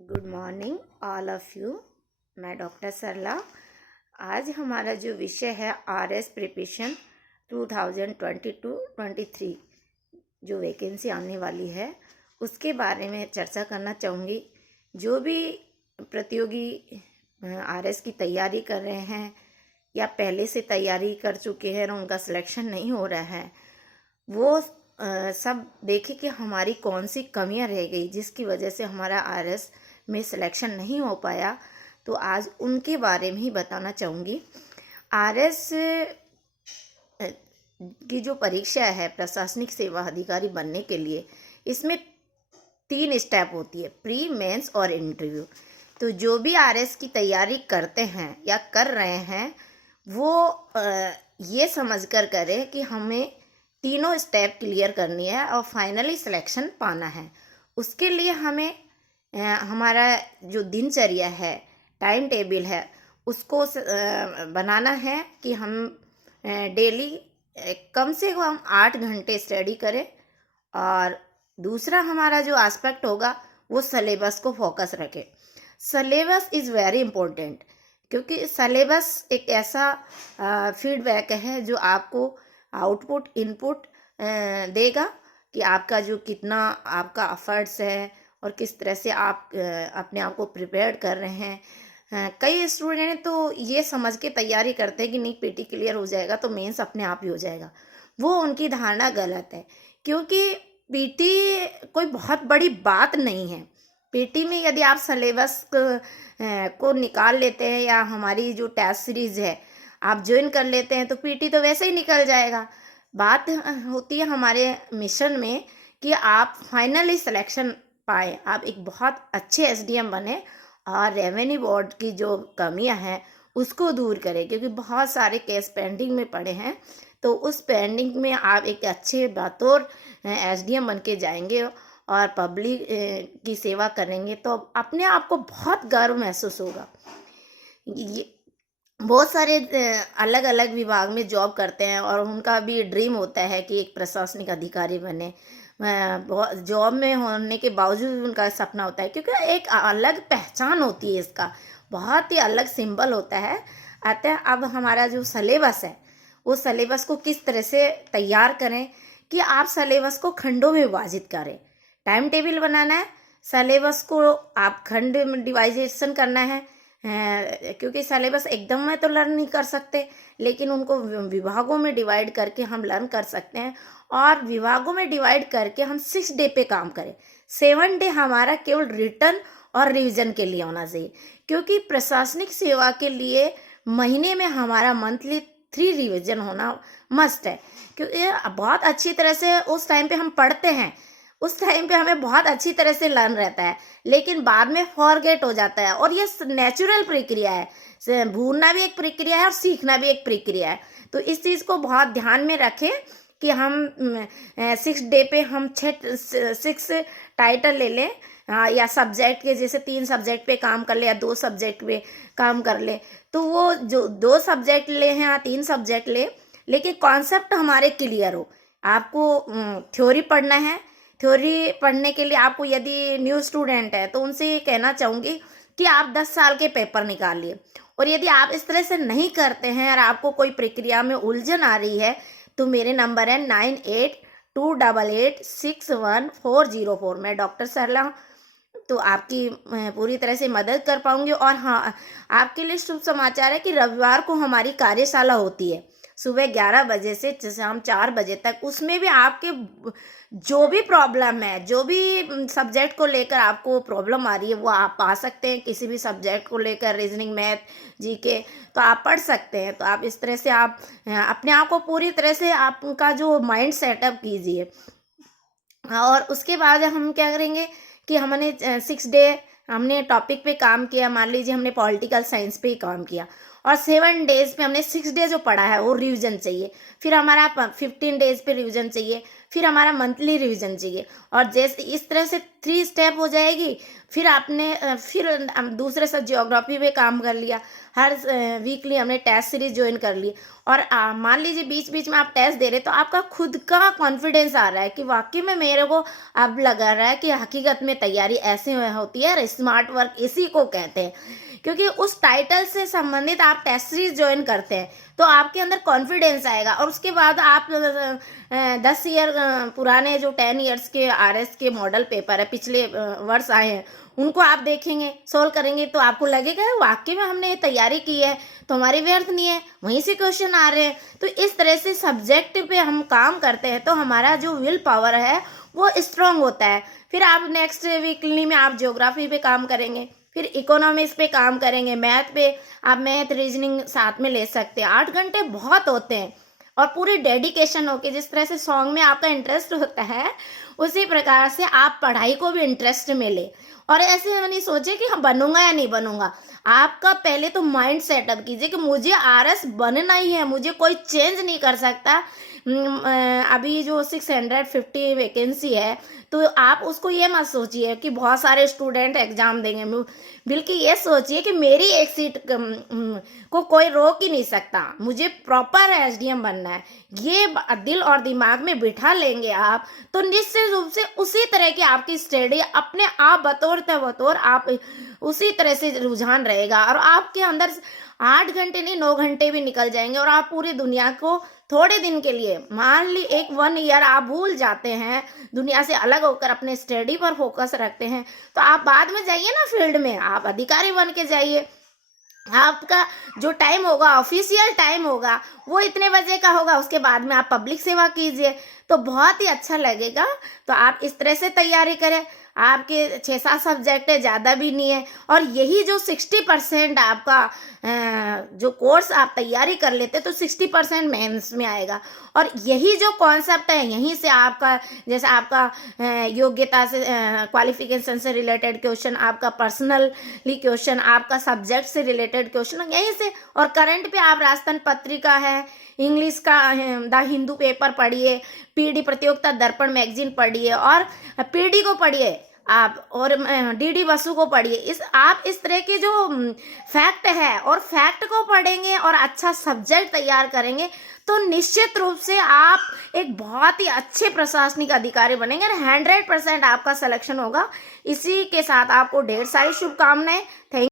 Good morning all of you. मैं doctor सरला। आज हमारा जो विषय है आरएस प्रिपरेशन 2022-23 जो वैकेंसी आने वाली है उसके बारे में चर्चा करना चाहूँगी। जो भी प्रतियोगी आरएस की तैयारी कर रहे हैं या पहले से तैयारी कर चुके हैं और उनका सिलेक्शन नहीं हो रहा है, वो सब देखें कि हमारी कौन सी कमियां रह गई जिसकी वजह से हमारा आरएस में सिलेक्शन नहीं हो पाया। तो आज उनके बारे में ही बताना चाहूँगी। आरएस की जो परीक्षा है प्रशासनिक सेवा अधिकारी बनने के लिए, इसमें 3 स्टेप होती है, प्री, मेंस और इंटरव्यू। तो जो भी आरएस की तैयारी करते हैं या कर रहे हैं वो ये समझ कर करें कि हमें तीनों स्टेप क्लियर करनी है और फाइनली सिलेक्शन पाना है। उसके लिए हमें हमारा जो दिनचर्या है, टाइम टेबल है, उसको बनाना है कि हम डेली कम से कम 8 घंटे स्टडी करें। और दूसरा हमारा जो एस्पेक्ट होगा वो सिलेबस को फोकस रखें। सिलेबस इज़ वेरी इम्पोर्टेंट, क्योंकि सिलेबस एक ऐसा फीडबैक है जो आपको आउटपुट इनपुट देगा कि आपका जो कितना आपका एफर्ट्स है और किस तरह से आप अपने आप को प्रिपेयर कर रहे हैं। कई स्टूडेंट तो ये समझ के तैयारी करते हैं कि नहीं पीटी क्लियर हो जाएगा तो मेंस अपने आप ही हो जाएगा। वो उनकी धारणा गलत है, क्योंकि पीटी कोई बहुत बड़ी बात नहीं है। पीटी में यदि आप सिलेबस को निकाल लेते हैं या हमारी जो टेस्ट सीरीज़ है आप ज्वाइन कर लेते हैं तो पीटी तो वैसे ही निकल जाएगा। बात होती है हमारे मिशन में कि आप फाइनली सिलेक्शन पाए, आप एक बहुत अच्छे एसडीएम बने और रेवेन्यू बोर्ड की जो कमियां हैं उसको दूर करें, क्योंकि बहुत सारे केस पेंडिंग में पड़े हैं। तो उस पेंडिंग में आप एक अच्छे बतौर एसडीएम बन के जाएंगे और पब्लिक की सेवा करेंगे तो अपने आप को बहुत गर्व महसूस होगा। ये बहुत सारे अलग अलग विभाग में जॉब करते हैं और उनका भी ड्रीम होता है कि एक प्रशासनिक अधिकारी बने। जॉब में होने के बावजूद उनका सपना होता है, क्योंकि एक अलग पहचान होती है, इसका बहुत ही अलग सिंबल होता है। अतः अब हमारा जो सिलेबस है वो सिलेबस को किस तरह से तैयार करें कि आप सिलेबस को खंडों में विभाजित करें। टाइम टेबल बनाना है, सिलेबस को आप खंड में डिवाइजेशन करना है, क्योंकि सिलेबस एकदम में तो लर्न नहीं कर सकते, लेकिन उनको विभागों में डिवाइड करके हम लर्न कर सकते हैं। और विभागों में डिवाइड करके हम 6 डे पे काम करें। 7 डे हमारा केवल रिटर्न और रिवीजन के लिए होना चाहिए, क्योंकि प्रशासनिक सेवा के लिए महीने में हमारा मंथली 3 रिवीजन होना मस्ट है। क्योंकि बहुत अच्छी तरह से उस टाइम पे हम पढ़ते हैं, उस टाइम पे हमें बहुत अच्छी तरह से लर्न रहता है, लेकिन बाद में फॉरगेट हो जाता है। और ये नेचुरल प्रक्रिया है, भूलना भी एक प्रक्रिया है और सीखना भी एक प्रक्रिया है। तो इस चीज़ को बहुत ध्यान में रखें कि हम 6 डे पे हम 6 टाइटल ले लें, या सब्जेक्ट के जैसे 3 सब्जेक्ट पे काम कर ले या 2 सब्जेक्ट पे काम कर ले। तो वो जो 2 सब्जेक्ट ले हैं या 3 सब्जेक्ट ले, लेकिन कॉन्सेप्ट हमारे क्लियर हो। आपको थ्योरी पढ़ना है, थ्योरी पढ़ने के लिए आपको यदि न्यू स्टूडेंट है तो उनसे ये कहना चाहूँगी कि आप 10 साल के पेपर निकालिए। और यदि आप इस तरह से नहीं करते हैं और आपको कोई प्रक्रिया में उलझन आ रही है तो मेरे नंबर है 9828861404। मैं डॉक्टर सरला हूँ, तो आपकी पूरी तरह से मदद कर पाऊंगी। और हाँ, आपके लिए शुभ समाचार है कि रविवार को हमारी कार्यशाला होती है सुबह 11 बजे से शाम 4 बजे तक। उसमें भी आपके जो भी प्रॉब्लम है, जो भी सब्जेक्ट को लेकर आपको प्रॉब्लम आ रही है, वो आप पा सकते हैं। किसी भी सब्जेक्ट को लेकर रीजनिंग, मैथ, जीके, तो आप पढ़ सकते हैं। तो आप इस तरह से आप अपने आप को पूरी तरह से आपका जो माइंड सेटअप कीजिए। और उसके बाद हम क्या करेंगे कि हमने 6 डे हमने टॉपिक पे काम किया। मान लीजिए हमने पॉलिटिकल साइंस पे ही काम किया और 7 डेज पे हमने 6 डे जो पढ़ा है वो रिवीजन चाहिए, फिर हमारा 15 डेज पे रिवीजन चाहिए, फिर हमारा मंथली रिवीजन चाहिए। और जैसे इस तरह से 3 स्टेप हो जाएगी। फिर आपने फिर दूसरे सब ज्योग्राफी पे काम कर लिया, हर वीकली हमने टेस्ट सीरीज ज्वाइन कर ली। और मान लीजिए बीच बीच में आप टेस्ट दे रहे तो आपका खुद का कॉन्फिडेंस आ रहा है कि वाकई में मेरे को अब लगा रहा है कि हकीकत में तैयारी ऐसे होती है, स्मार्ट वर्क इसी को कहते हैं। क्योंकि उस टाइटल से संबंधित आप टेस्ट सीरीज ज्वाइन करते हैं तो आपके अंदर कॉन्फिडेंस आएगा। और उसके बाद आप 10 ईयर पुराने जो 10 ईयर्स के आरएस के मॉडल पेपर है, पिछले वर्ष आए हैं, उनको आप देखेंगे, सोल्व करेंगे तो आपको लगेगा वाकई में हमने ये तैयारी की है तो हमारी व्यर्थ नहीं है, वहीं से क्वेश्चन आ रहे हैं। तो इस तरह से सब्जेक्ट पे हम काम करते हैं तो हमारा जो विल पावर है वो स्ट्रांग होता है। फिर आप नेक्स्ट वीकली में आप ज्योग्राफी पे काम करेंगे, फिर इकोनॉमिक्स पे काम करेंगे, मैथ पे आप मैथ रीजनिंग साथ में ले सकते हैं। 8 घंटे बहुत होते हैं और पूरी डेडिकेशन होके, जिस तरह से सॉन्ग में आपका इंटरेस्ट होता है उसी प्रकार से आप पढ़ाई को भी इंटरेस्ट में ले। और ऐसे नहीं सोचे कि हम बनूंगा या नहीं बनूंगा, आपका पहले तो माइंड सेटअप कीजिए कि मुझे आरएस बनना ही है, मुझे कोई चेंज नहीं कर सकता। अभी जो 650 वैकेंसी है तो आप उसको ये मत सोचिए कि बहुत सारे स्टूडेंट एग्जाम देंगे, बल्कि ये सोचिए कि मेरी एक सीट को कोई रोक ही नहीं सकता, मुझे प्रॉपर एसडीएम बनना है। ये दिल और दिमाग में बिठा लेंगे आप तो निश्चित रूप से उसी तरह की आपकी स्टडी अपने आप बतौर आप उसी तरह से रुझान रहेगा और आपके अंदर 8 घंटे नहीं 9 घंटे भी निकल जाएंगे और आप पूरी दुनिया को थोड़े दिन के लिए, मान ली 1 ईयर आप भूल जाते हैं, दुनिया से अलग होकर अपने स्टडी पर फोकस रखते हैं, तो आप बाद में जाइए ना फील्ड में, आप अधिकारी बन के जाइए। आपका जो टाइम होगा, ऑफिशियल टाइम होगा, वो इतने बजे का होगा, उसके बाद में आप पब्लिक सेवा कीजिए तो बहुत ही अच्छा लगेगा। तो आप इस तरह से तैयारी करें। आपके 6-7 सब्जेक्ट है, ज़्यादा भी नहीं है, और यही जो 60% आपका जो कोर्स आप तैयारी कर लेते तो 60% मेंस में आएगा। और यही जो कॉन्सेप्ट है, यहीं से आपका जैसे आपका योग्यता से क्वालिफिकेशन से रिलेटेड क्वेश्चन, आपका पर्सनली क्वेश्चन, आपका सब्जेक्ट से रिलेटेड क्वेश्चन यहीं से। और करंट पे आप राजस्थान पत्रिका है, इंग्लिश का द हिंदू पेपर पढ़िए, पीडी प्रतियोगिता दर्पण मैगजीन पढ़िए और पीडी को पढ़िए आप, और डीडी बसु को पढ़िए। आप इस तरह के जो फैक्ट है और फैक्ट को पढ़ेंगे और अच्छा सब्जेक्ट तैयार करेंगे तो निश्चित रूप से आप एक बहुत ही अच्छे प्रशासनिक अधिकारी बनेंगे और 100% आपका सिलेक्शन होगा। इसी के साथ आपको ढेर सारी शुभकामनाएं। थैंक